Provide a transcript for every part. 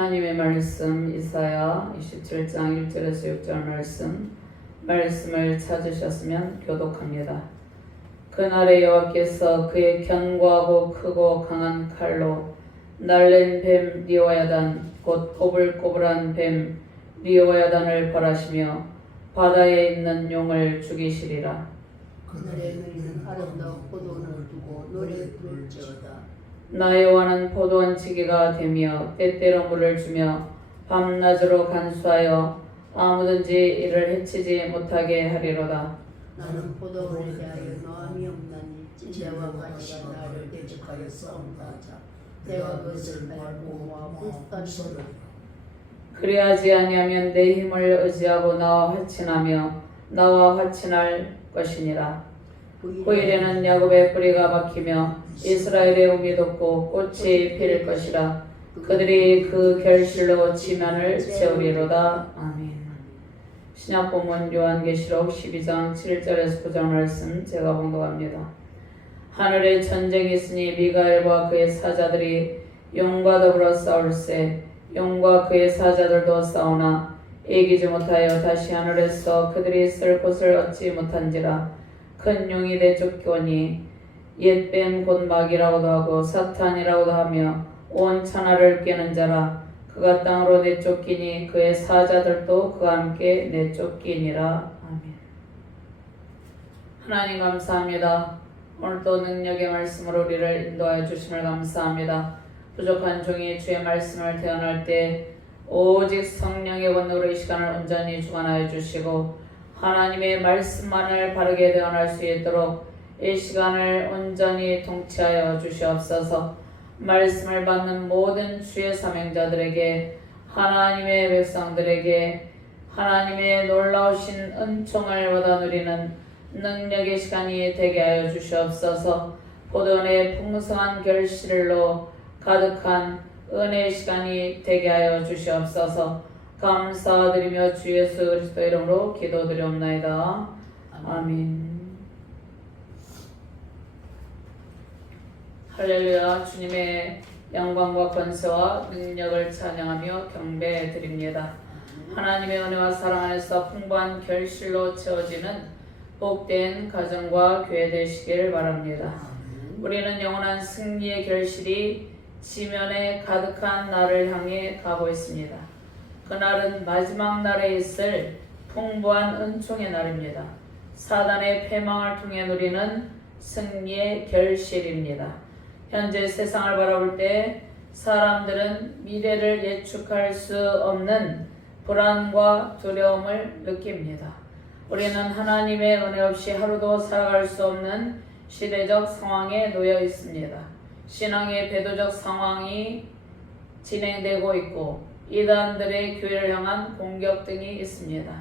하나님의 말씀 이사야 27장 1절에서 6절 말씀을 찾으셨으면 교독합니다. 그날에 여호와께서 그의 견고하고 크고 강한 칼로 날랜 뱀 리오야단 곧 꼬불꼬불한 뱀 리오야단을 벌하시며 바다에 있는 용을 죽이시리라. 그날에 너희는 아름다운 포도원을 두고 노래 부를지어다. 나 여호와는 포도원 지기가 되며 때때로 물을 주며 밤낮으로 간수하여 아무든지 이를 해치지 못하게 하리로다. 나는 포도원에 대하여 노함이 없나니 찐대와 같이 나를 대적하여 싸운다 하자. 내가 그것을 밟고 불사르리라. 그리하지 아니하면 내 힘을 의지하고 나와 화친할 것이니라. 후일에는 야곱의 뿌리가 박히며 이스라엘의 움이 돋고 꽃이 필 것이라. 그들이 그 결실로 지면을 채우리로다. 아멘. 신약 본문 요한계시록 12장 7절에서 9절 말씀 제가 봉독합니다. 하늘에 전쟁이 있으니 미가엘과 그의 사자들이 용과 더불어 싸울세. 용과 그의 사자들도 싸우나 이기지 못하여 다시 하늘에서 그들이 쓸 곳을 얻지 못한지라. 큰 용이 내쫓기오니 옛뱀 곧 마귀라고도 하고 사탄이라고도 하며 온 천하를 깨는 자라. 그가 땅으로 내쫓기니 그의 사자들도 그와 함께 내쫓기니라. 아멘. 하나님 감사합니다. 오늘도 능력의 말씀으로 우리를 인도하여 주심을 감사합니다. 부족한 종이 주의 말씀을 대언할 때 오직 성령의 권능으로 이 시간을 온전히 주관하여 주시고 하나님의 말씀만을 바르게 대언할 수 있도록 이 시간을 온전히 통치하여 주시옵소서. 말씀을 받는 모든 주의 사명자들에게 하나님의 백성들에게 하나님의 놀라우신 은총을 받아 누리는 능력의 시간이 되게 하여 주시옵소서. 포도원의 풍성한 결실로 가득한 은혜의 시간이 되게 하여 주시옵소서. 감사드리며 주 예수 그리스도 이름으로 기도드리옵나이다. 아멘. 할렐루야. 주님의 영광과 권세와 능력을 찬양하며 경배드립니다. 하나님의 은혜와 사랑 안에서 풍부한 결실로 채워지는 복된 가정과 교회 되시길 바랍니다. 우리는 영원한 승리의 결실이 지면에 가득한 날을 향해 가고 있습니다. 그날은 마지막 날에 있을 풍부한 은총의 날입니다. 사단의 패망을 통해 누리는 승리의 결실입니다. 현재 세상을 바라볼 때 사람들은 미래를 예측할 수 없는 불안과 두려움을 느낍니다. 우리는 하나님의 은혜 없이 하루도 살아갈 수 없는 시대적 상황에 놓여 있습니다. 신앙의 배도적 상황이 진행되고 있고 이단들의 교회를 향한 공격 등이 있습니다.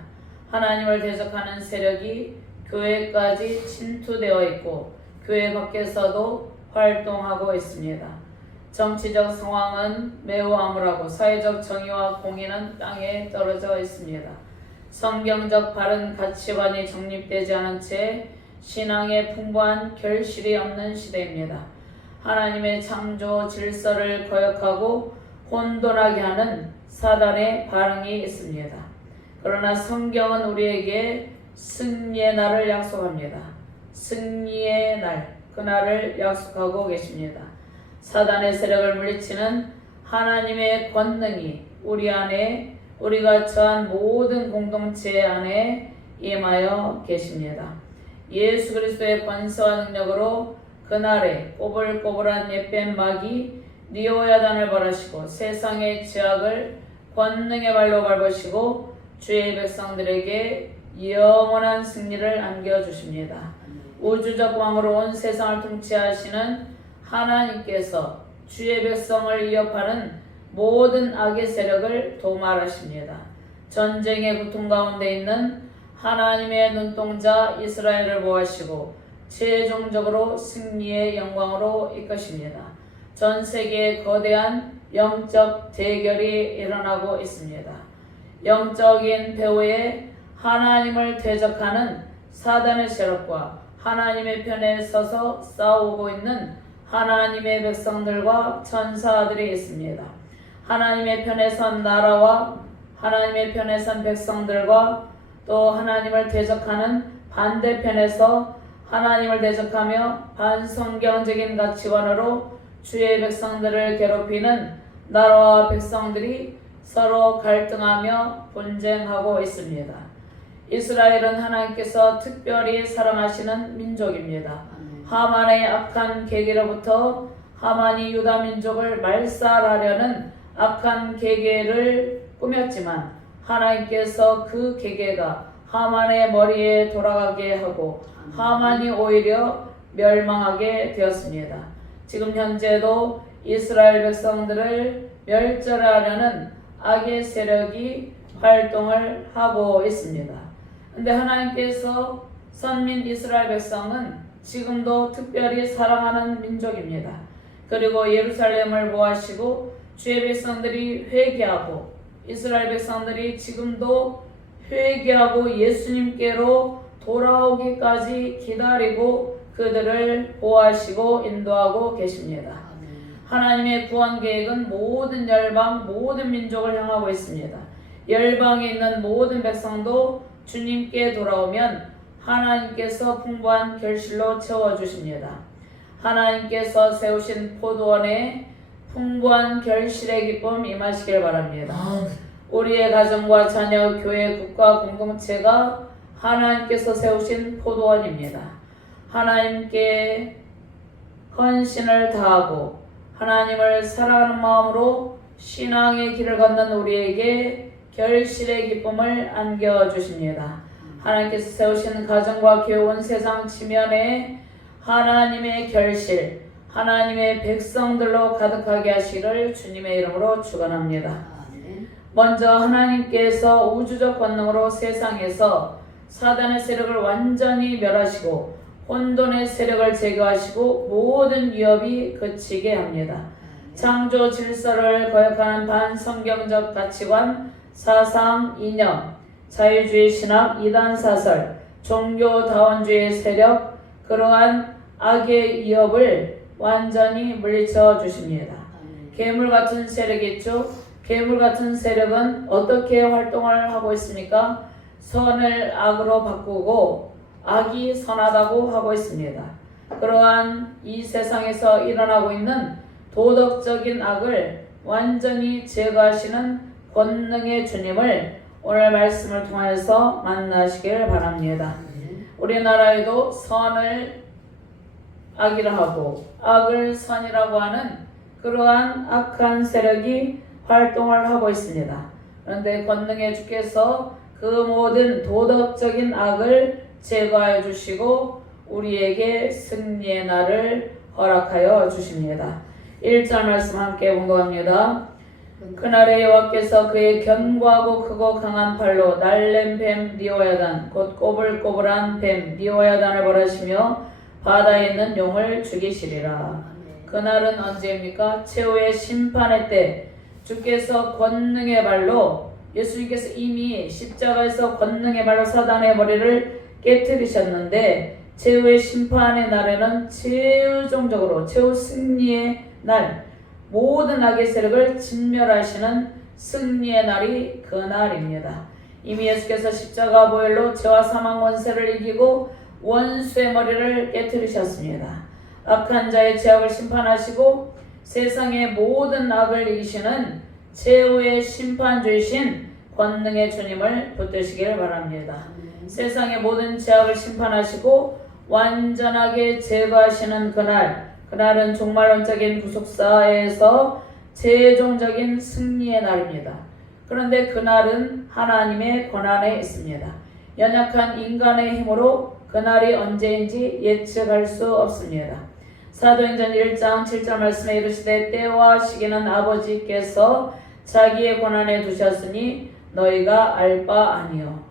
하나님을 대적하는 세력이 교회까지 침투되어 있고 교회 밖에서도 활동하고 있습니다. 정치적 상황은 매우 암울하고 사회적 정의와 공의는 땅에 떨어져 있습니다. 성경적 바른 가치관이 정립되지 않은 채 신앙의 풍부한 결실이 없는 시대입니다. 하나님의 창조 질서를 거역하고 혼돈하게 하는 사단의 반응이 있습니다. 그러나 성경은 우리에게 승리의 날을 약속합니다. 승리의 날, 그날을 약속하고 계십니다. 사단의 세력을 물리치는 하나님의 권능이 우리 안에, 우리가 처한 모든 공동체 안에 임하여 계십니다. 예수 그리스도의 권세와 능력으로 그날에 꼬불꼬불한 옛뱀 마귀 리오야단을 벌하시고 세상의 죄악을 권능의 발로 밟으시고 주의 백성들에게 영원한 승리를 안겨주십니다. 우주적 왕으로 온 세상을 통치하시는 하나님께서 주의 백성을 위협하는 모든 악의 세력을 도말하십니다. 전쟁의 고통 가운데 있는 하나님의 눈동자 이스라엘을 보호하시고 최종적으로 승리의 영광으로 이끄십니다. 전 세계에 거대한 영적 대결이 일어나고 있습니다. 영적인 배후에 하나님을 대적하는 사단의 세력과 하나님의 편에 서서 싸우고 있는 하나님의 백성들과 천사들이 있습니다. 하나님의 편에 선 나라와 하나님의 편에 선 백성들과 또 하나님을 대적하는 반대편에서 하나님을 대적하며 반성경적인 가치관으로 주의 백성들을 괴롭히는 나라와 백성들이 서로 갈등하며 분쟁하고 있습니다. 이스라엘은 하나님께서 특별히 사랑하시는 민족입니다. 하만의 악한 계계로부터 하만이 유다 민족을 말살하려는 악한 계계를 꾸몄지만 하나님께서 그 계계가 하만의 머리에 돌아가게 하고 하만이 오히려 멸망하게 되었습니다. 지금 현재도 이스라엘 백성들을 멸절하려는 악의 세력이 활동을 하고 있습니다. 근데 하나님께서 선민 이스라엘 백성은 지금도 특별히 사랑하는 민족입니다. 그리고 예루살렘을 보호하시고 주의 백성들이 회개하고 이스라엘 백성들이 지금도 회개하고 예수님께로 돌아오기까지 기다리고 그들을 보호하시고 인도하고 계십니다. 하나님의 구원 계획은 모든 열방, 모든 민족을 향하고 있습니다. 열방에 있는 모든 백성도 주님께 돌아오면 하나님께서 풍부한 결실로 채워주십니다. 하나님께서 세우신 포도원에 풍부한 결실의 기쁨 임하시길 바랍니다. 우리의 가정과 자녀, 교회, 국가, 공동체가 하나님께서 세우신 포도원입니다. 하나님께 헌신을 다하고 하나님을 사랑하는 마음으로 신앙의 길을 걷는 우리에게 결실의 기쁨을 안겨주십니다. 하나님께서 세우신 가정과 교회 온 세상 지면에 하나님의 결실, 하나님의 백성들로 가득하게 하시기를 주님의 이름으로 축원합니다. 먼저 하나님께서 우주적 권능으로 세상에서 사단의 세력을 완전히 멸하시고 혼돈의 세력을 제거하시고 모든 위협이 그치게 합니다. 창조 질서를 거역하는 반성경적 가치관, 사상, 이념, 자유주의 신학, 이단 사설, 종교다원주의 세력, 그러한 악의 위협을 완전히 물리쳐 주십니다. 괴물 같은 세력이 있죠. 괴물 같은 세력은 어떻게 활동을 하고 있습니까? 선을 악으로 바꾸고 악이 선하다고 하고 있습니다. 그러한 이 세상에서 일어나고 있는 도덕적인 악을 완전히 제거하시는 권능의 주님을 오늘 말씀을 통해서 만나시길 바랍니다. 우리나라에도 선을 악이라 하고 악을 선이라고 하는 그러한 악한 세력이 활동을 하고 있습니다. 그런데 권능의 주께서 그 모든 도덕적인 악을 제거하여 주시고 우리에게 승리의 날을 허락하여 주십니다. 1절 말씀 함께 공독합니다. 그날에 여호와께서 그의 견고하고 크고 강한 팔로 날렘 뱀 리오야단 곧 꼬불꼬불한 뱀 리오야단을 벌하시며 바다에 있는 용을 죽이시리라. 그날은 언제입니까? 최후의 심판의 때 주께서 권능의 발로 예수님께서 이미 십자가에서 권능의 발로 사단의 머리를 깨뜨리셨는데 최후의 심판의 날에는 최우종적으로 최후 승리의 날 모든 악의 세력을 진멸하시는 승리의 날이 그날입니다. 이미 예수께서 십자가 보혈로 죄와 사망 원세를 이기고 원수의 머리를 깨뜨리셨습니다. 악한 자의 죄악을 심판하시고 세상의 모든 악을 이기시는 최후의 심판주이신 권능의 주님을 붙드시길 바랍니다. 세상의 모든 죄악을 심판하시고 완전하게 제거하시는 그날은 종말론적인 구속사에서 최종적인 승리의 날입니다. 그런데 그날은 하나님의 권한에 있습니다. 연약한 인간의 힘으로 그날이 언제인지 예측할 수 없습니다. 사도행전 1장 7절 말씀에 이르시되 때와 시기는 아버지께서 자기의 권한에 두셨으니 너희가 알 바 아니요.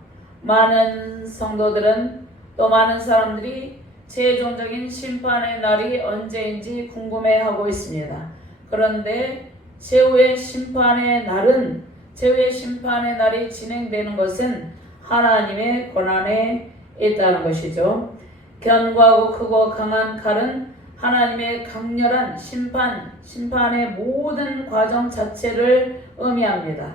많은 성도들은 또 많은 사람들이 최종적인 심판의 날이 언제인지 궁금해하고 있습니다. 그런데 최후의 심판의 날이 진행되는 것은 하나님의 권한에 있다는 것이죠. 견고하고 크고 강한 칼은 하나님의 강렬한 심판의 모든 과정 자체를 의미합니다.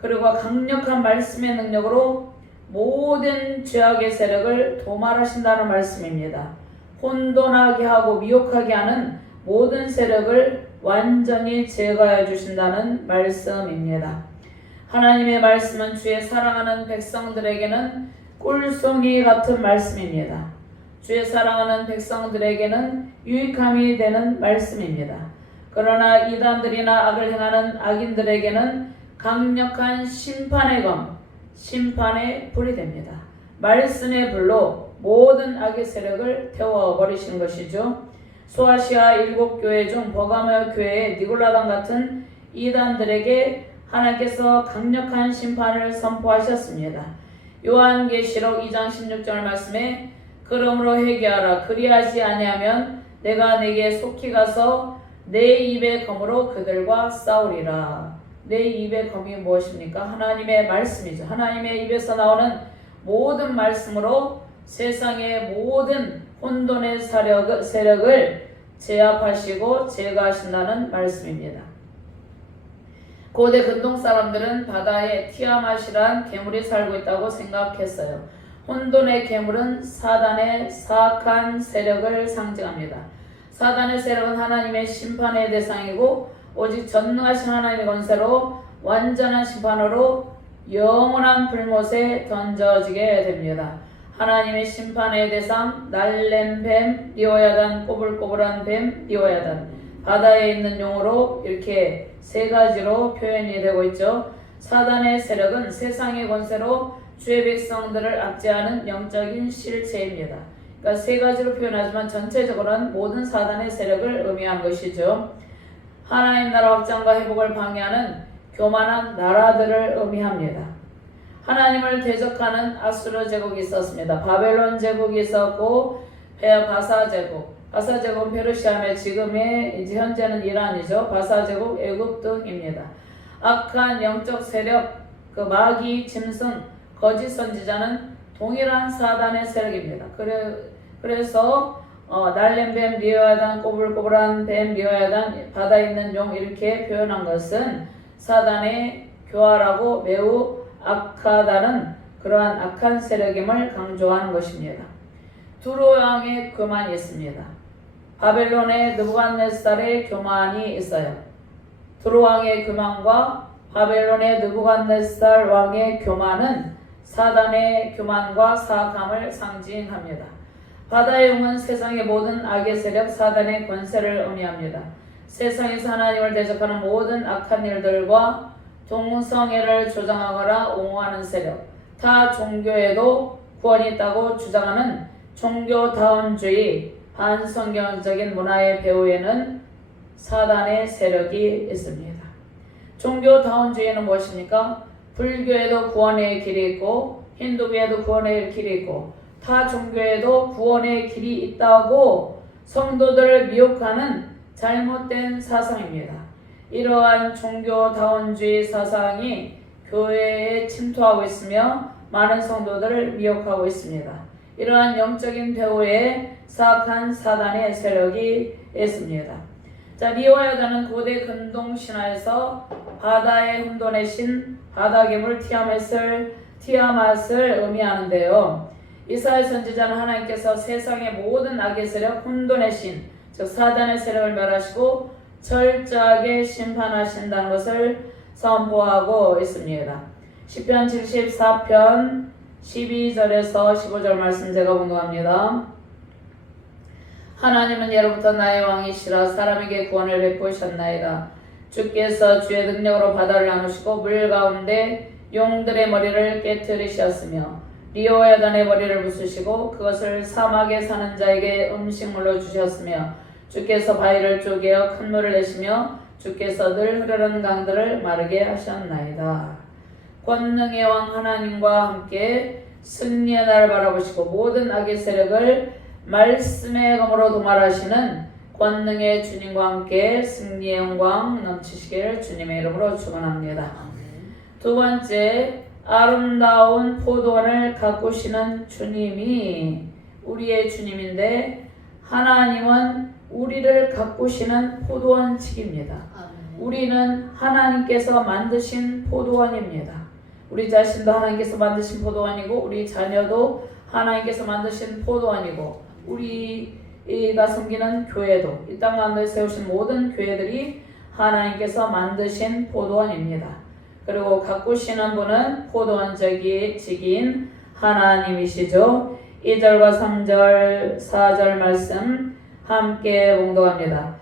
그리고 강력한 말씀의 능력으로 모든 죄악의 세력을 도말하신다는 말씀입니다. 혼돈하게 하고 미혹하게 하는 모든 세력을 완전히 제거해 주신다는 말씀입니다. 하나님의 말씀은 주의 사랑하는 백성들에게는 꿀송이 같은 말씀입니다. 주의 사랑하는 백성들에게는 유익함이 되는 말씀입니다. 그러나 이단들이나 악을 행하는 악인들에게는 강력한 심판의 검, 심판의 불이 됩니다. 말씀의 불로 모든 악의 세력을 태워버리시는 것이죠. 소아시아 7교회 중 버가모 교회의 니골라당 같은 이단들에게 하나님께서 강력한 심판을 선포하셨습니다. 요한계시록 2장 16절 말씀에 그러므로 회개하라. 그리하지 아니하면 내가 내게 속히 가서 내 입의 검으로 그들과 싸우리라. 내 입의 검이 무엇입니까? 하나님의 말씀이죠. 하나님의 입에서 나오는 모든 말씀으로 세상의 모든 혼돈의 세력을 제압하시고 제거하신다는 말씀입니다. 고대 근동 사람들은 바다에 티아맛이란 괴물이 살고 있다고 생각했어요. 혼돈의 괴물은 사단의 사악한 세력을 상징합니다. 사단의 세력은 하나님의 심판의 대상이고 오직 전능하신 하나님의 권세로 완전한 심판으로 영원한 불못에 던져지게 됩니다. 하나님의 심판의 대상 날렘 뱀 리오야단, 꼬불꼬불한 뱀 리오야단, 바다에 있는 용어로 이렇게 세 가지로 표현이 되고 있죠. 사단의 세력은 세상의 권세로 주의 백성들을 압제하는 영적인 실체입니다. 그러니까 세 가지로 표현하지만 전체적으로는 모든 사단의 세력을 의미한 것이죠. 하나님 나라 확장과 회복을 방해하는 교만한 나라들을 의미합니다. 하나님을 대적하는 아수르 제국이 있었습니다. 바벨론 제국이 있었고 바사 제국, 바사 제국은 페르시아며 지금의 이제 현재는 이란이죠. 바사 제국 애굽 등입니다. 악한 영적 세력, 그 마귀, 짐승, 거짓 선지자는 동일한 사단의 세력입니다. 그래서 날렘 뱀 리오야단, 꼬불꼬불한 뱀 리오야단, 바다에 있는 용 이렇게 표현한 것은 사단의 교활하고 매우 악하다는 그러한 악한 세력임을 강조하는 것입니다. 두로 왕의 교만이 있습니다. 바벨론의 느부갓네살의 교만이 있어요. 두로 왕의 교만과 바벨론의 느부갓네살 왕의 교만은 사단의 교만과 사악함을 상징합니다. 바다의 용은 세상의 모든 악의 세력, 사단의 권세를 의미합니다. 세상에서 하나님을 대적하는 모든 악한 일들과 동성애를 조장하거나 옹호하는 세력, 타 종교에도 구원이 있다고 주장하는 종교다운주의, 반성경적인 문화의 배후에는 사단의 세력이 있습니다. 종교다운주의는 무엇입니까? 불교에도 구원의 길이 있고 힌두교에도 구원의 길이 있고 타 종교에도 구원의 길이 있다고 성도들을 미혹하는 잘못된 사상입니다. 이러한 종교다운주의 사상이 교회에 침투하고 있으며 많은 성도들을 미혹하고 있습니다. 이러한 영적인 배후에 사악한 사단의 세력이 있습니다. 자, 리오야단은 고대 근동 신화에서 바다의 혼돈의 신, 바다괴물 티아맛을 의미하는데요. 이사야 선지자는 하나님께서 세상의 모든 악의 세력, 혼돈의 신, 즉 사단의 세력을 멸하시고 철저하게 심판하신다는 것을 선포하고 있습니다. 시편 74편 12절에서 15절 말씀 제가 공독합니다. 하나님은 예로부터 나의 왕이시라 사람에게 구원을 베푸셨나이다. 주께서 주의 능력으로 바다를 나누시고 물 가운데 용들의 머리를 깨뜨리셨으며 리오야단의 머리를 부수시고 그것을 사막에 사는 자에게 음식물로 주셨으며 주께서 바위를 쪼개어 큰 물을 내시며 주께서 늘 흐르는 강들을 마르게 하셨나이다. 권능의 왕 하나님과 함께 승리의 날을 바라보시고 모든 악의 세력을 말씀의 검으로 도말하시는 권능의 주님과 함께 승리의 영광 넘치시기를 주님의 이름으로 축원합니다. 두 번째, 아름다운 포도원을 가꾸시는 주님이 우리의 주님인데 하나님은 우리를 가꾸시는 포도원칙입니다. 아멘. 우리는 하나님께서 만드신 포도원입니다. 우리 자신도 하나님께서 만드신 포도원이고 우리 자녀도 하나님께서 만드신 포도원이고 우리가 섬기는 교회도 이 땅 가운데 세우신 모든 교회들이 하나님께서 만드신 포도원입니다. 그리고 가꾸시는 분은 포도원적인 하나님이시죠. 2절과 3절 4절 말씀 함께 봉독합니다.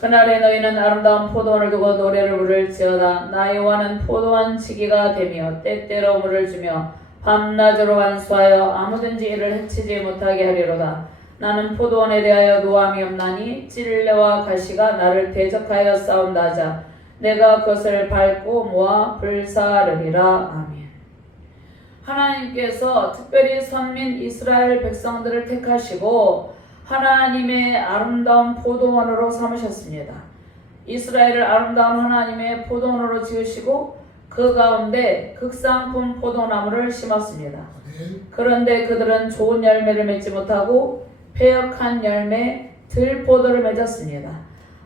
그날에 너희는 아름다운 포도원을 두고 노래를 부를지어다. 나의 원은 포도원 지기가 되며 때때로 물을 주며 밤낮으로 완수하여 아무든지 이를 해치지 못하게 하리로다. 나는 포도원에 대하여 노함이 없나니 찔레와 가시가 나를 대적하여 싸운다자 내가 그것을 밟고 모아 불사르리라. 아멘. 하나님께서 특별히 선민 이스라엘 백성들을 택하시고 하나님의 아름다운 포도원으로 삼으셨습니다. 이스라엘을 아름다운 하나님의 포도원으로 지으시고 그 가운데 극상품 포도나무를 심었습니다. 그런데 그들은 좋은 열매를 맺지 못하고 패역한 열매 들포도를 맺었습니다.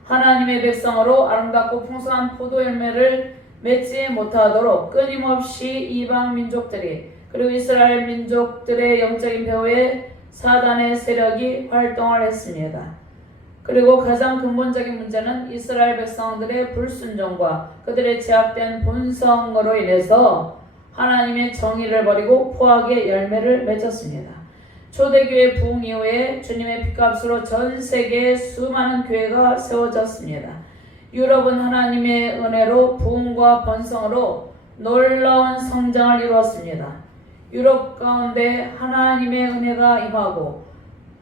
하나님의 백성으로 아름답고 풍성한 포도 열매를 맺지 못하도록 끊임없이 이방 민족들이 그리고 이스라엘 민족들의 영적인 배후에 사단의 세력이 활동을 했습니다. 그리고 가장 근본적인 문제는 이스라엘 백성들의 불순종과 그들의 제약된 본성으로 인해서 하나님의 정의를 버리고 포악의 열매를 맺었습니다. 초대교회 부흥 이후에 주님의 핏값으로 전 세계에 수많은 교회가 세워졌습니다. 유럽은 하나님의 은혜로 부흥과 번성으로 놀라운 성장을 이루었습니다. 유럽 가운데 하나님의 은혜가 임하고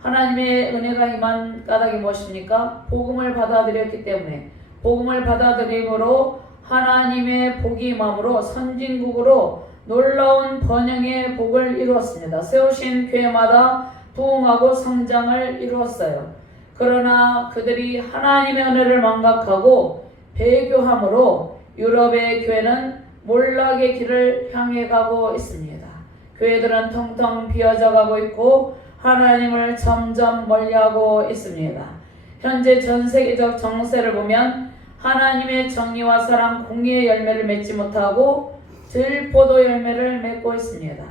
하나님의 은혜가 임한 까닭이 무엇입니까? 복음을 받아들였기 때문에 복음을 받아들임으로 하나님의 복이 임함으로 선진국으로 놀라운 번영의 복을 이루었습니다. 세우신 교회마다 부흥하고 성장을 이루었어요. 그러나 그들이 하나님의 은혜를 망각하고 배교함으로 유럽의 교회는 몰락의 길을 향해 가고 있습니다. 교회들은 텅텅 비어져 가고 있고 하나님을 점점 멀리하고 있습니다. 현재 전 세계적 정세를 보면 하나님의 정의와 사랑, 공의의 열매를 맺지 못하고 들포도 열매를 맺고 있습니다.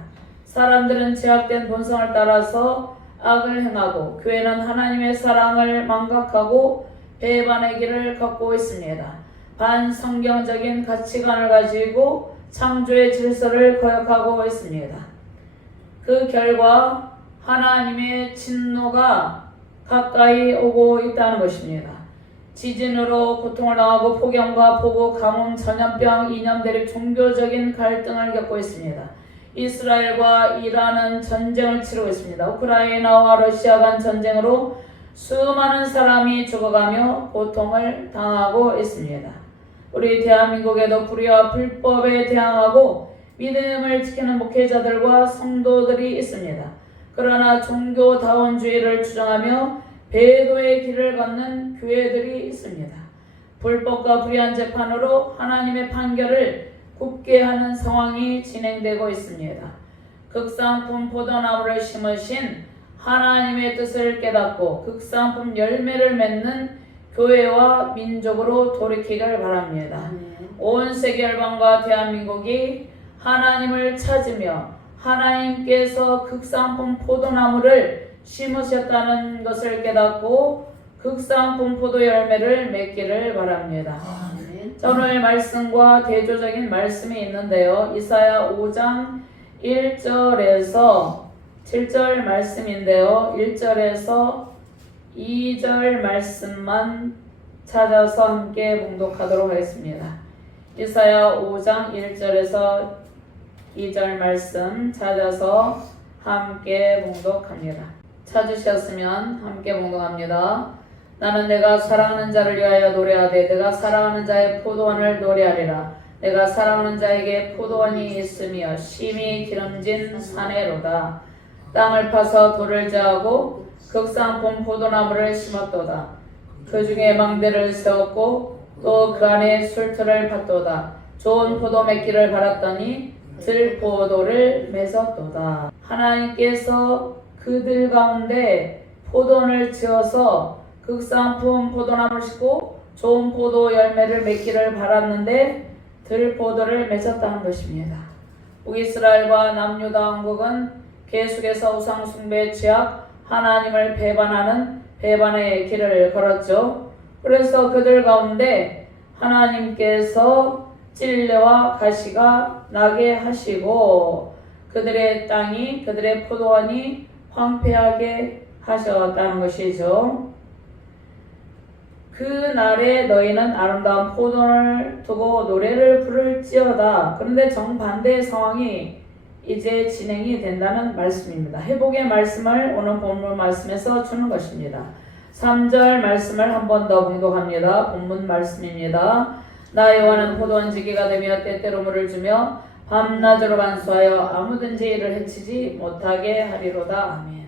사람들은 제약된 본성을 따라서 악을 행하고 교회는 하나님의 사랑을 망각하고 배반의 길을 걷고 있습니다. 반성경적인 가치관을 가지고 창조의 질서를 거역하고 있습니다. 그 결과 하나님의 진노가 가까이 오고 있다는 것입니다. 지진으로 고통을 당하고 폭염과 폭우, 가뭄, 전염병, 이념 대립, 종교적인 갈등을 겪고 있습니다. 이스라엘과 이란은 전쟁을 치르고 있습니다. 우크라이나와 러시아 간 전쟁으로 수많은 사람이 죽어가며 고통을 당하고 있습니다. 우리 대한민국에도 불의와 불법에 대항하고 믿음을 지키는 목회자들과 성도들이 있습니다. 그러나 종교다원주의를 주장하며 배도의 길을 걷는 교회들이 있습니다. 불법과 불의한 재판으로 하나님의 판결을 굽게 하는 상황이 진행되고 있습니다. 극상품 포도나무를 심으신 하나님의 뜻을 깨닫고 극상품 열매를 맺는 교회와 민족으로 돌이키길 바랍니다. 온 세계 열방과 대한민국이 하나님을 찾으며 하나님께서 극상품 포도나무를 심으셨다는 것을 깨닫고 극상품 포도 열매를 맺기를 바랍니다. 자, 오늘 말씀과 대조적인 말씀이 있는데요. 이사야 5장 1절에서 7절 말씀인데요. 1절에서 2절 말씀만 찾아서 함께 봉독하도록 하겠습니다. 이사야 5장 1절에서 2절 말씀 찾아서 함께 봉독합니다. 찾으셨으면 함께 봉독합니다. 나는 내가 사랑하는 자를 위하여 노래하되 내가 사랑하는 자의 포도원을 노래하리라. 내가 사랑하는 자에게 포도원이 있으며 심히 기름진 사내로다. 땅을 파서 돌을 제하고 극상품 포도나무를 심었도다. 그 중에 망대를 세웠고 또 그 안에 술틀을 팠도다. 좋은 포도 맺기를 바랐더니 들포도를 맺었도다. 하나님께서 그들 가운데 포도원을 지어서 극상품 포도나무를 심고 좋은 포도 열매를 맺기를 바랐는데 들포도를 맺었다는 것입니다. 북이스라엘과 남유다 왕국은 계속해서 우상 숭배에 취약 하나님을 배반하는 배반의 길을 걸었죠. 그래서 그들 가운데 하나님께서 찔레와 가시가 나게 하시고 그들의 땅이 그들의 포도원이 황폐하게 하셨다는 것이죠. 그 날에 너희는 아름다운 포도원을 두고 노래를 부를지어다. 그런데 정반대의 상황이 이제 진행이 된다는 말씀입니다. 회복의 말씀을 오늘 본문 말씀에서 주는 것입니다. 3절 말씀을 한 번 더 봉독합니다. 본문 말씀입니다. 나 여호와는 포도원 지기가 되며 때때로 물을 주며 밤낮으로 간수하여 아무든지 이를 해치지 못하게 하리로다. 아멘.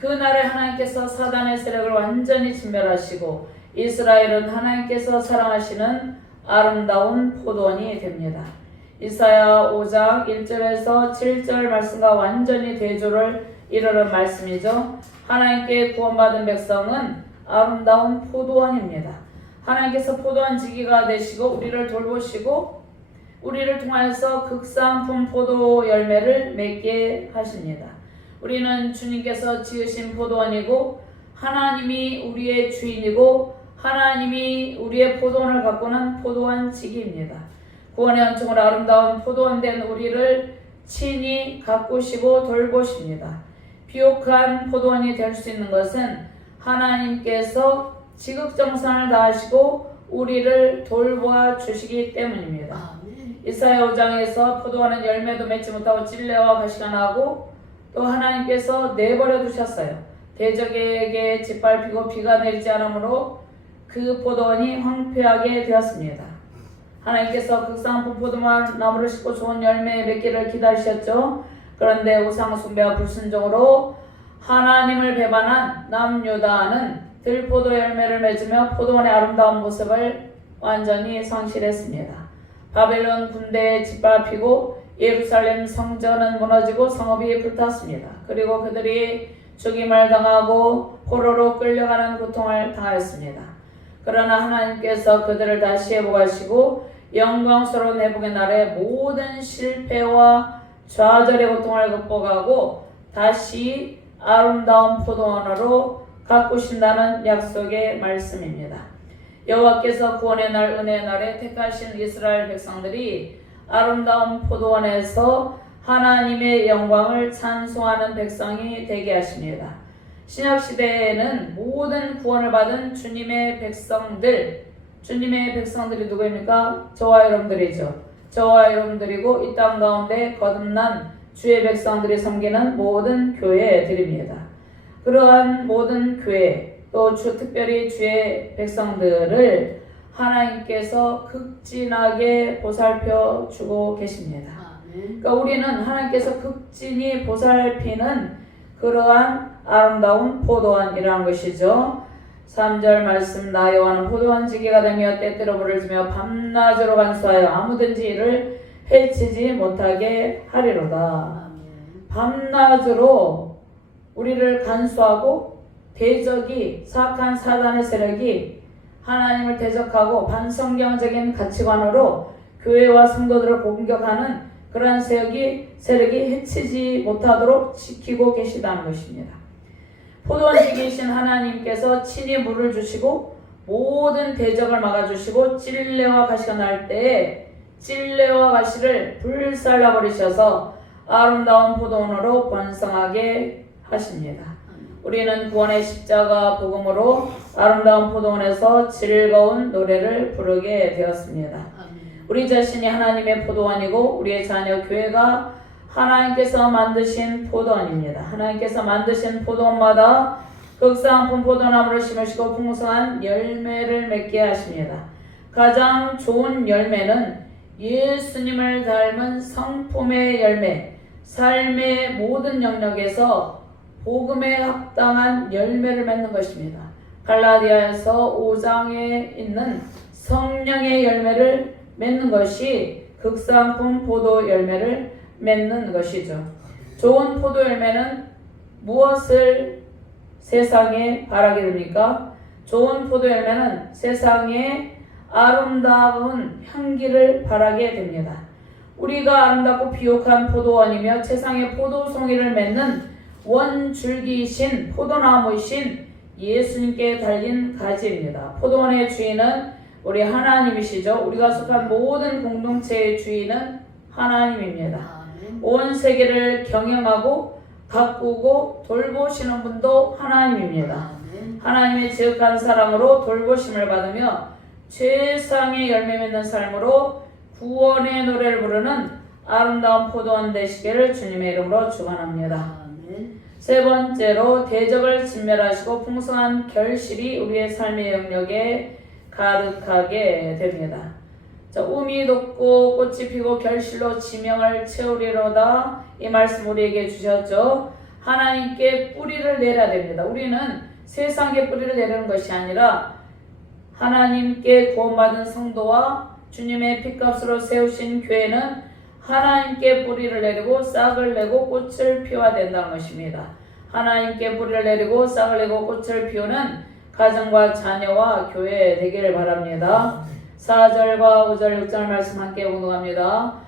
그날에 하나님께서 사단의 세력을 완전히 진멸하시고 이스라엘은 하나님께서 사랑하시는 아름다운 포도원이 됩니다. 이사야 5장 1절에서 7절 말씀과 완전히 대조를 이루는 말씀이죠. 하나님께 구원받은 백성은 아름다운 포도원입니다. 하나님께서 포도원 지기가 되시고 우리를 돌보시고 우리를 통하여서 극상품 포도 열매를 맺게 하십니다. 우리는 주님께서 지으신 포도원이고 하나님이 우리의 주인이고 하나님이 우리의 포도원을 가꾸는 포도원 지기입니다. 구원의 은총으로 아름다운 포도원 된 우리를 친히 가꾸시고 돌보십니다. 비옥한 포도원이 될 수 있는 것은 하나님께서 지극정성을 다하시고 우리를 돌보아 주시기 때문입니다. 이사야 5장에서 포도원은 열매도 맺지 못하고 찔레와 가시가 나고 또 하나님께서 내버려 두셨어요. 대적에게 짓밟히고 비가 내리지 않으므로 그 포도원이 황폐하게 되었습니다. 하나님께서 극상품 포도나무를 심고 좋은 열매 맺기를 기다리셨죠. 그런데 우상 숭배와 불순종으로 하나님을 배반한 남유다는 들포도 열매를 맺으며 포도원의 아름다운 모습을 완전히 상실했습니다. 바벨론 군대에 짓밟히고 예루살렘 성전은 무너지고 성읍이 불탔습니다. 그리고 그들이 죽임을 당하고 포로로 끌려가는 고통을 당하였습니다. 그러나 하나님께서 그들을 다시 회복하시고 영광스러운 회복의 날에 모든 실패와 좌절의 고통을 극복하고 다시 아름다운 포도원으로 가꾸신다는 약속의 말씀입니다. 여호와께서 구원의 날 은혜의 날에 택하신 이스라엘 백성들이 아름다운 포도원에서 하나님의 영광을 찬송하는 백성이 되게 하십니다. 신약시대에는 모든 구원을 받은 주님의 백성들이 누구입니까? 저와 여러분들이죠. 저와 여러분들이고 이 땅 가운데 거듭난 주의 백성들이 섬기는 모든 교회들입니다. 그러한 모든 교회 또 특별히 주의 백성들을 하나님께서 극진하게 보살펴 주고 계십니다. 그러니까 우리는 하나님께서 극진히 보살피는 그러한 아름다운 포도원이라는 것이죠. 3절 말씀 나 여호와는 포도원 지기가 되며 때때로 물을 주며 밤낮으로 간수하여 아무든지 이를 해치지 못하게 하리로다. 밤낮으로 우리를 간수하고 대적이 사악한 사단의 세력이 하나님을 대적하고 반성경적인 가치관으로 교회와 성도들을 공격하는 그러한 세력이 해치지 못하도록 지키고 계시다는 것입니다. 포도원 지기이신 하나님께서 친히 물을 주시고 모든 대적을 막아주시고 찔레와 가시가 날 때에 찔레와 가시를 불살라 버리셔서 아름다운 포도원으로 번성하게 하십니다. 우리는 구원의 십자가 복음으로 아름다운 포도원에서 즐거운 노래를 부르게 되었습니다. 우리 자신이 하나님의 포도원이고 우리의 자녀 교회가 하나님께서 만드신 포도원입니다. 하나님께서 만드신 포도원마다 극상품 포도나무를 심으시고 풍성한 열매를 맺게 하십니다. 가장 좋은 열매는 예수님을 닮은 성품의 열매, 삶의 모든 영역에서 복음에 합당한 열매를 맺는 것입니다. 갈라디아에서 5장에 있는 성령의 열매를 맺는 것이 극상품 포도 열매를 맺는 것이죠. 좋은 포도 열매는 무엇을 세상에 바라게 됩니까? 좋은 포도 열매는 세상에 아름다운 향기를 바라게 됩니다. 우리가 아름답고 비옥한 포도원이며 세상에 포도송이를 맺는 원줄기이신 포도나무이신 예수님께 달린 가지입니다. 포도원의 주인은 우리 하나님이시죠. 우리가 속한 모든 공동체의 주인은 하나님입니다. 아멘. 온 세계를 경영하고 가꾸고 돌보시는 분도 하나님입니다. 아멘. 하나님의 지극한 사랑으로 돌보심을 받으며 최상의 열매 맺는 삶으로 구원의 노래를 부르는 아름다운 포도원 되시기를 주님의 이름으로 축원합니다. 아멘. 세 번째로 대적을 진멸하시고 풍성한 결실이 우리의 삶의 영역에 가득하게 됩니다. 자, um이 돋고 꽃이 피고 결실로 지명을 채우리로다, 이 말씀 우리에게 주셨죠. 하나님께 뿌리를 내려야 됩니다. 우리는 세상에 뿌리를 내리는 것이 아니라 하나님께 구원받은 성도와 주님의 핏값으로 세우신 교회는 하나님께 뿌리를 내리고 싹을 내고 꽃을 피워야 된다는 것입니다. 하나님께 뿌리를 내리고 싹을 내고 꽃을 피우는 가정과 자녀와 교회 되기를 바랍니다. 4절과 5절 6절 말씀 함께 공독합니다.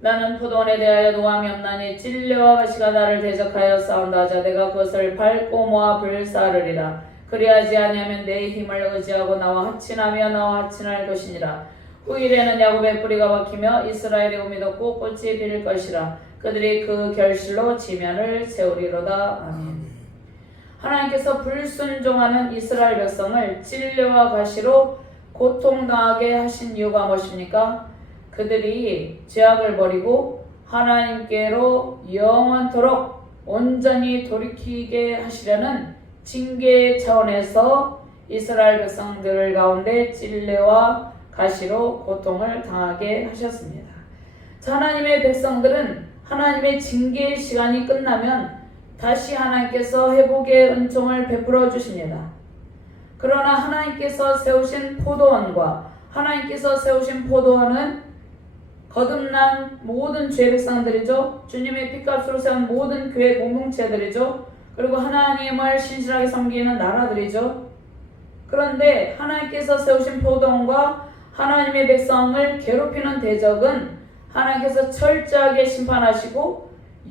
나는 포도원에 대하여 노함이 없나니 찔레와 가시가 나를 대적하여 싸운다 하자 내가 그것을 밟고 모아 불사르리라. 그리하지 아니하면 내 힘을 의지하고 나와 하친하며 나와 하친할 것이니라. 후일에는 야곱의 뿌리가 박히며 이스라엘의 um이 돋고 꽃이 필 것이라. 그들이 그 결실로 지면을 세우리로다. 아멘. 하나님께서 불순종하는 이스라엘 백성을 찔레와 가시로 고통당하게 하신 이유가 무엇입니까? 그들이 죄악을 버리고 하나님께로 영원토록 온전히 돌이키게 하시려는 징계 차원에서 이스라엘 백성들 가운데 찔레와 가시로 고통을 당하게 하셨습니다. 하나님의 백성들은 하나님의 징계의 시간이 끝나면 다시 하나님께서 회복의 은총을 베풀어 주십니다. 그러나 하나님께서 세우신 포도원과 하나님께서 세우신 포도원은 거듭난 모든 죄 백성들이죠. 주님의 핏값으로 세운 모든 교회 공동체들이죠. 그리고 하나님을 신실하게 섬기는 나라들이죠. 그런데 하나님께서 세우신 포도원과 하나님의 백성을 괴롭히는 대적은 하나님께서 철저하게 심판하시고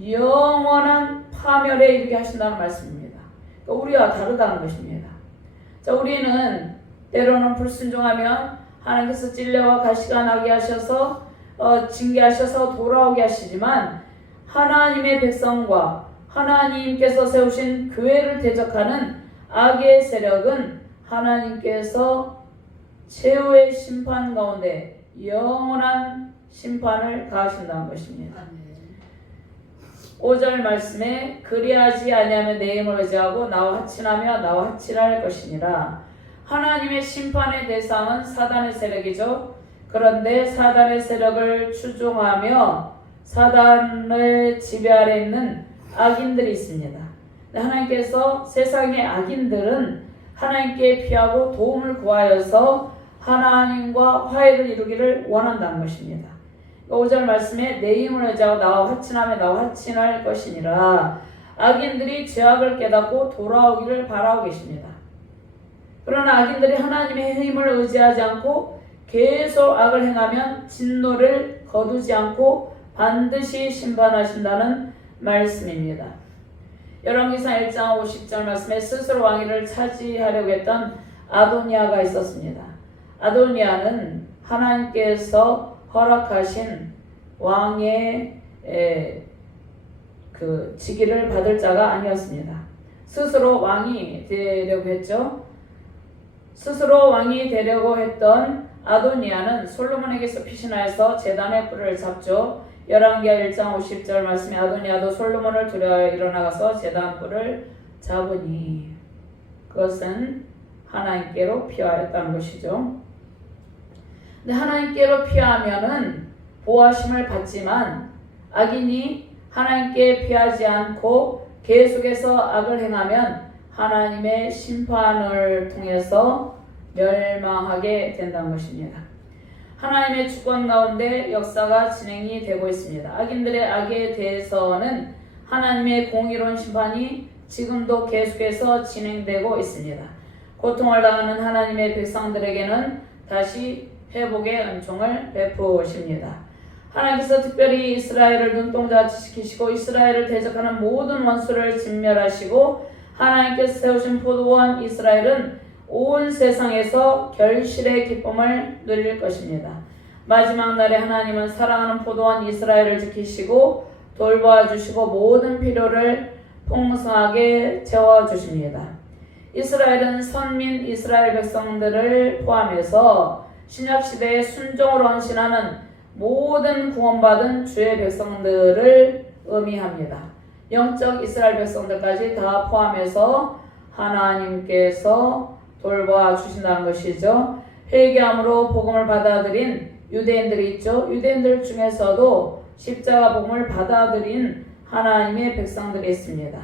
영원한 파멸에 이르게 하신다는 말씀입니다. 그러니까 우리와 다르다는 것입니다. 자, 우리는 때로는 불순종하면 하나님께서 찔레와 가시가 나게 하셔서 징계하셔서 돌아오게 하시지만 하나님의 백성과 하나님께서 세우신 교회를 대적하는 악의 세력은 하나님께서 최후의 심판 가운데 영원한 심판을 가하신다는 것입니다. 아멘. 5절 말씀에 그리하지 아니하면 내 힘을 의지하고 나와 하친하며 나와 하친할 것이니라. 하나님의 심판의 대상은 사단의 세력이죠. 그런데 사단의 세력을 추종하며 사단의 지배 아래 있는 악인들이 있습니다. 하나님께서 세상의 악인들은 하나님께 피하고 도움을 구하여서 하나님과 화해를 이루기를 원한다는 것입니다. 5절 말씀에 내 힘을 의지하고 나와 하친하며 나와 하친할 것이니라. 악인들이 죄악을 깨닫고 돌아오기를 바라고 계십니다. 그러나 악인들이 하나님의 힘을 의지하지 않고 계속 악을 행하면 진노를 거두지 않고 반드시 심판하신다는 말씀입니다. 열왕기상 1장 50절 말씀에 스스로 왕위를 차지하려고 했던 아도니아가 있었습니다. 아도니아는 하나님께서 허락하신 왕의 그 직위를 받을 자가 아니었습니다. 스스로 왕이 되려고 했죠. 스스로 왕이 되려고 했던 아도니아는 솔로몬에게서 피신하여서 제단의 뿔을 잡죠. 열왕기하 1장 50절 말씀에 아도니아도 솔로몬을 두려워하여 일어나가서 제단 뿔을 잡으니 그것은 하나님께로 피하였다는 것이죠. 근데 하나님께로 피하면은 보호하심을 받지만 악인이 하나님께 피하지 않고 계속해서 악을 행하면 하나님의 심판을 통해서 멸망하게 된다는 것입니다. 하나님의 주권 가운데 역사가 진행이 되고 있습니다. 악인들의 악에 대해서는 하나님의 공의로운 심판이 지금도 계속해서 진행되고 있습니다. 고통을 당하는 하나님의 백성들에게는 다시 회복의 은총을 베푸십니다. 하나님께서 특별히 이스라엘을 눈동자같이 지키시고 이스라엘을 대적하는 모든 원수를 진멸하시고 하나님께서 세우신 포도원 이스라엘은 온 세상에서 결실의 기쁨을 누릴 것입니다. 마지막 날에 하나님은 사랑하는 포도원 이스라엘을 지키시고 돌보아주시고 모든 필요를 풍성하게 채워주십니다. 이스라엘은 선민 이스라엘 백성들을 포함해서 신약시대에 순종으로 헌신하는 모든 구원받은 주의 백성들을 의미합니다. 영적 이스라엘 백성들까지 다 포함해서 하나님께서 돌봐 주신다는 것이죠. 회개함으로 복음을 받아들인 유대인들이 있죠. 유대인들 중에서도 십자가 복음을 받아들인 하나님의 백성들이 있습니다.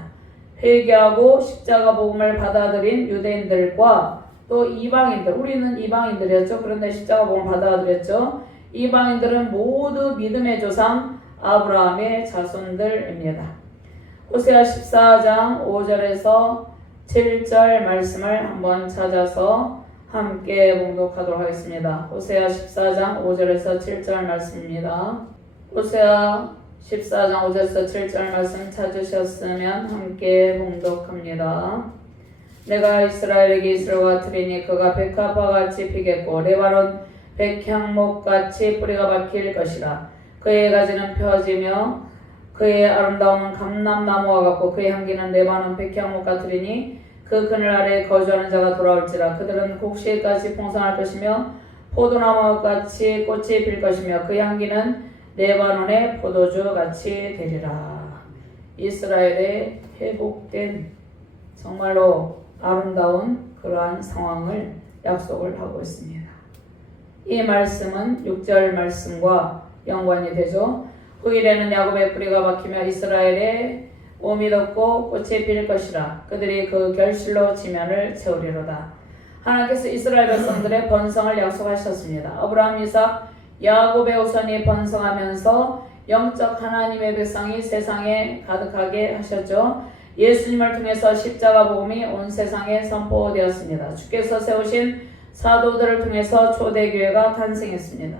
회개하고 십자가 복음을 받아들인 유대인들과 또 이방인들, 우리는 이방인들이었죠. 그런데 십자가 복음을 받아들였죠. 이방인들은 모두 믿음의 조상 아브라함의 자손들입니다. 호세아 14장 5절에서 7절 말씀을 한번 찾아서 함께 봉독하도록 하겠습니다. 호세아 14장 5절에서 7절 말씀입니다. 호세아 14장 5절에서 7절 말씀 찾으셨으면 함께 봉독합니다. 내가 이스라엘에게 이스라엘과 같으리니 그가 백합화 같이 피겠고 레바논 백향목 같이 뿌리가 박힐 것이라. 그의 가지는 펴지며 그의 아름다움은 감람나무와 같고 그의 향기는 레바논 백향목 같으리니 그 그늘 아래에 거주하는 자가 돌아올지라. 그들은 곡식같이 풍성할 것이며 포도나무같이 꽃이 필 것이며 그 향기는 레바논의 포도주같이 되리라. 이스라엘의 회복된 정말로 아름다운 그러한 상황을 약속을 하고 있습니다. 이 말씀은 6절 말씀과 연관이 되죠. 후일에는 야곱의 뿌리가 박히며 이스라엘의 몸이 돋고 꽃이 필 것이라. 그들이 그 결실로 지면을 채우리로다. 하나님께서 이스라엘 백성들의 번성을 약속하셨습니다. 아브라함, 이삭, 야곱의 후손이 번성하면서 영적 하나님의 백성이 세상에 가득하게 하셨죠. 예수님을 통해서 십자가 복음이 온 세상에 선포되었습니다. 주께서 세우신 사도들을 통해서 초대교회가 탄생했습니다.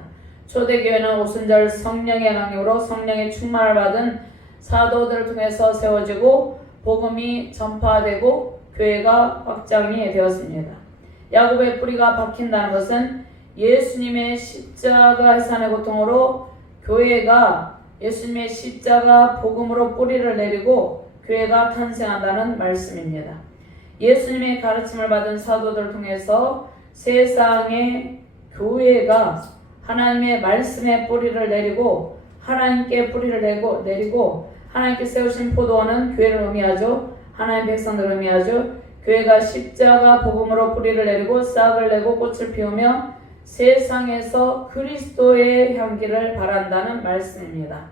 초대교회는 오순절 성령의 강림으로 성령의 충만을 받은 사도들을 통해서 세워지고 복음이 전파되고 교회가 확장이 되었습니다. 야곱의 뿌리가 박힌다는 것은 예수님의 십자가 해산의 고통으로 교회가 예수님의 십자가 복음으로 뿌리를 내리고 교회가 탄생한다는 말씀입니다. 예수님의 가르침을 받은 사도들을 통해서 세상의 교회가 하나님의 말씀에 뿌리를 내리고 하나님께 뿌리를 내리고 하나님께 세우신 포도원은 교회를 의미하죠. 하나님 백성들을 의미하죠. 교회가 십자가 복음으로 뿌리를 내리고 싹을 내고 꽃을 피우며 세상에서 그리스도의 향기를 바란다는 말씀입니다.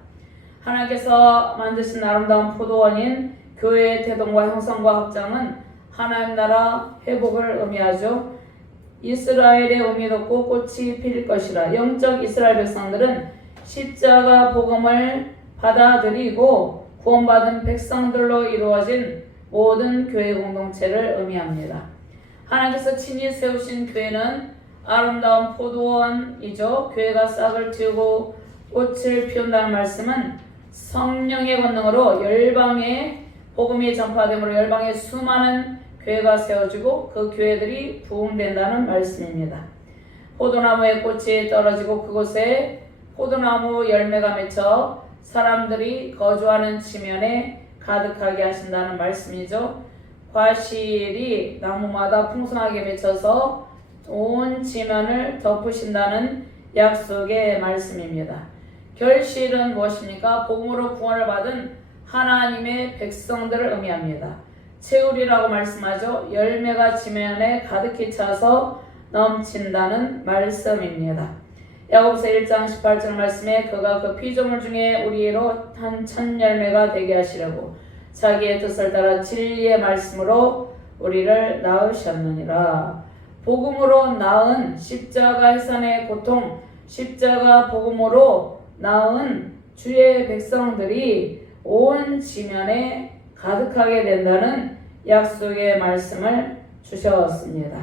하나님께서 만드신 아름다운 포도원인 교회의 태동과 형성과 확장은 하나님 나라 회복을 의미하죠. 이스라엘의 의미 돋고 꽃이 필 것이라. 영적 이스라엘 백성들은 십자가 복음을 받아들이고 구원받은 백성들로 이루어진 모든 교회 공동체를 의미합니다. 하나님께서 친히 세우신 교회는 아름다운 포도원이죠. 교회가 싹을 틔우고 꽃을 피운다는 말씀은 성령의 권능으로 열방에 복음이 전파됨으로 열방에 수많은 교회가 세워지고 그 교회들이 부흥된다는 말씀입니다. 포도나무의 꽃이 떨어지고 그곳에 포도나무 열매가 맺혀 사람들이 거주하는 지면에 가득하게 하신다는 말씀이죠. 과실이 나무마다 풍성하게 맺혀서 온 지면을 덮으신다는 약속의 말씀입니다. 결실은 무엇입니까? 복음으로 구원을 받은 하나님의 백성들을 의미합니다. 채우리라고 말씀하죠. 열매가 지면에 가득히 차서 넘친다는 말씀입니다. 야고보서 1장 18절 말씀에 그가 그 피조물 중에 우리로 한 천 열매가 되게 하시려고 자기의 뜻을 따라 진리의 말씀으로 우리를 낳으셨느니라. 복음으로 낳은 십자가 해산의 고통, 십자가 복음으로 낳은 주의 백성들이 온 지면에 가득하게 된다는 약속의 말씀을 주셨습니다.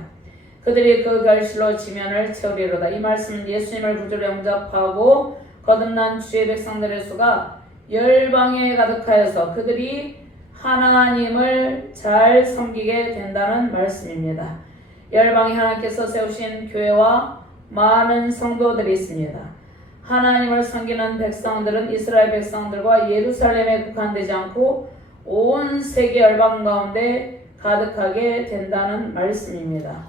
그들이 그 결실로 지면을 채우리로다. 이 말씀은 예수님을 구주로 영접하고 거듭난 주의 백성들의 수가 열방에 가득하여서 그들이 하나님을 잘 섬기게 된다는 말씀입니다. 열방에 하나님께서 세우신 교회와 많은 성도들이 있습니다. 하나님을 섬기는 백성들은 이스라엘 백성들과 예루살렘에 국한되지 않고 온 세계 열방 가운데 가득하게 된다는 말씀입니다.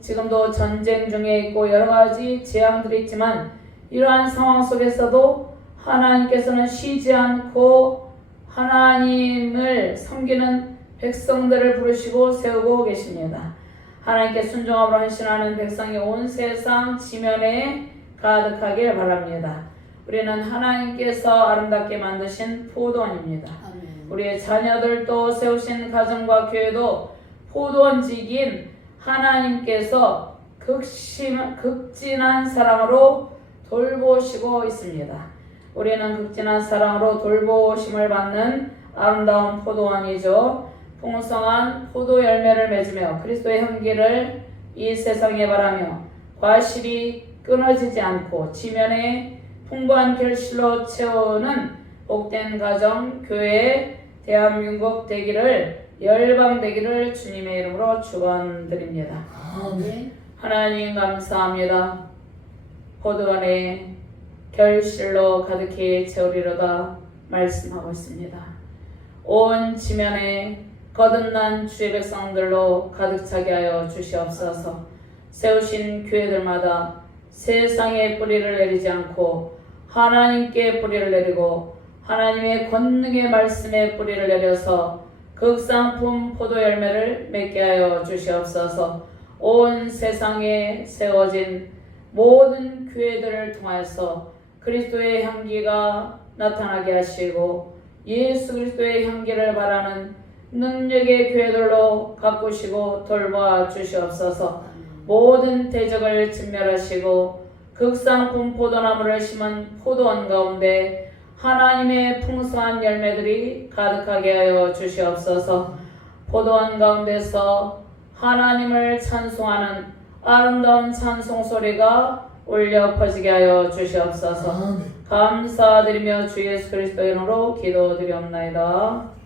지금도 전쟁 중에 있고 여러 가지 재앙들이 있지만 이러한 상황 속에서도 하나님께서는 쉬지 않고 하나님을 섬기는 백성들을 부르시고 세우고 계십니다. 하나님께 순종함으로 헌신하는 백성이 온 세상 지면에 가득하길 바랍니다. 우리는 하나님께서 아름답게 만드신 포도원입니다. 우리의 자녀들도 세우신 가정과 교회도 포도원직인 하나님께서 극진한 사랑으로 돌보시고 있습니다. 우리는 극진한 사랑으로 돌보심을 받는 아름다운 포도원이죠. 풍성한 포도 열매를 맺으며 그리스도의 향기를 이 세상에 바라며 과실이 끊어지지 않고 지면에 풍부한 결실로 채우는 복된 가정, 교회, 대한민국 되기를 열방 되기를 주님의 이름으로 축원드립니다. 하나님 감사합니다. 포도원에 결실로 가득히 채우리로다 말씀하고 있습니다. 온 지면에 거듭난 주의 백성들로 가득 차게 하여 주시옵소서. 세우신 교회들마다 세상에 뿌리를 내리지 않고 하나님께 뿌리를 내리고 하나님의 권능의 말씀에 뿌리를 내려서 극상품 포도 열매를 맺게 하여 주시옵소서. 온 세상에 세워진 모든 교회들을 통해서 그리스도의 향기가 나타나게 하시고 예수 그리스도의 향기를 바라는 능력의 교회들로 가꾸시고 돌봐 주시옵소서. 모든 대적을 진멸하시고 극상품 포도나무를 심은 포도원 가운데 하나님의 풍성한 열매들이 가득하게 하여 주시옵소서. 포도원 가운데서 하나님을 찬송하는 아름다운 찬송 소리가 울려 퍼지게 하여 주시옵소서. 감사드리며 주 예수 그리스도 이름으로 기도드리옵나이다.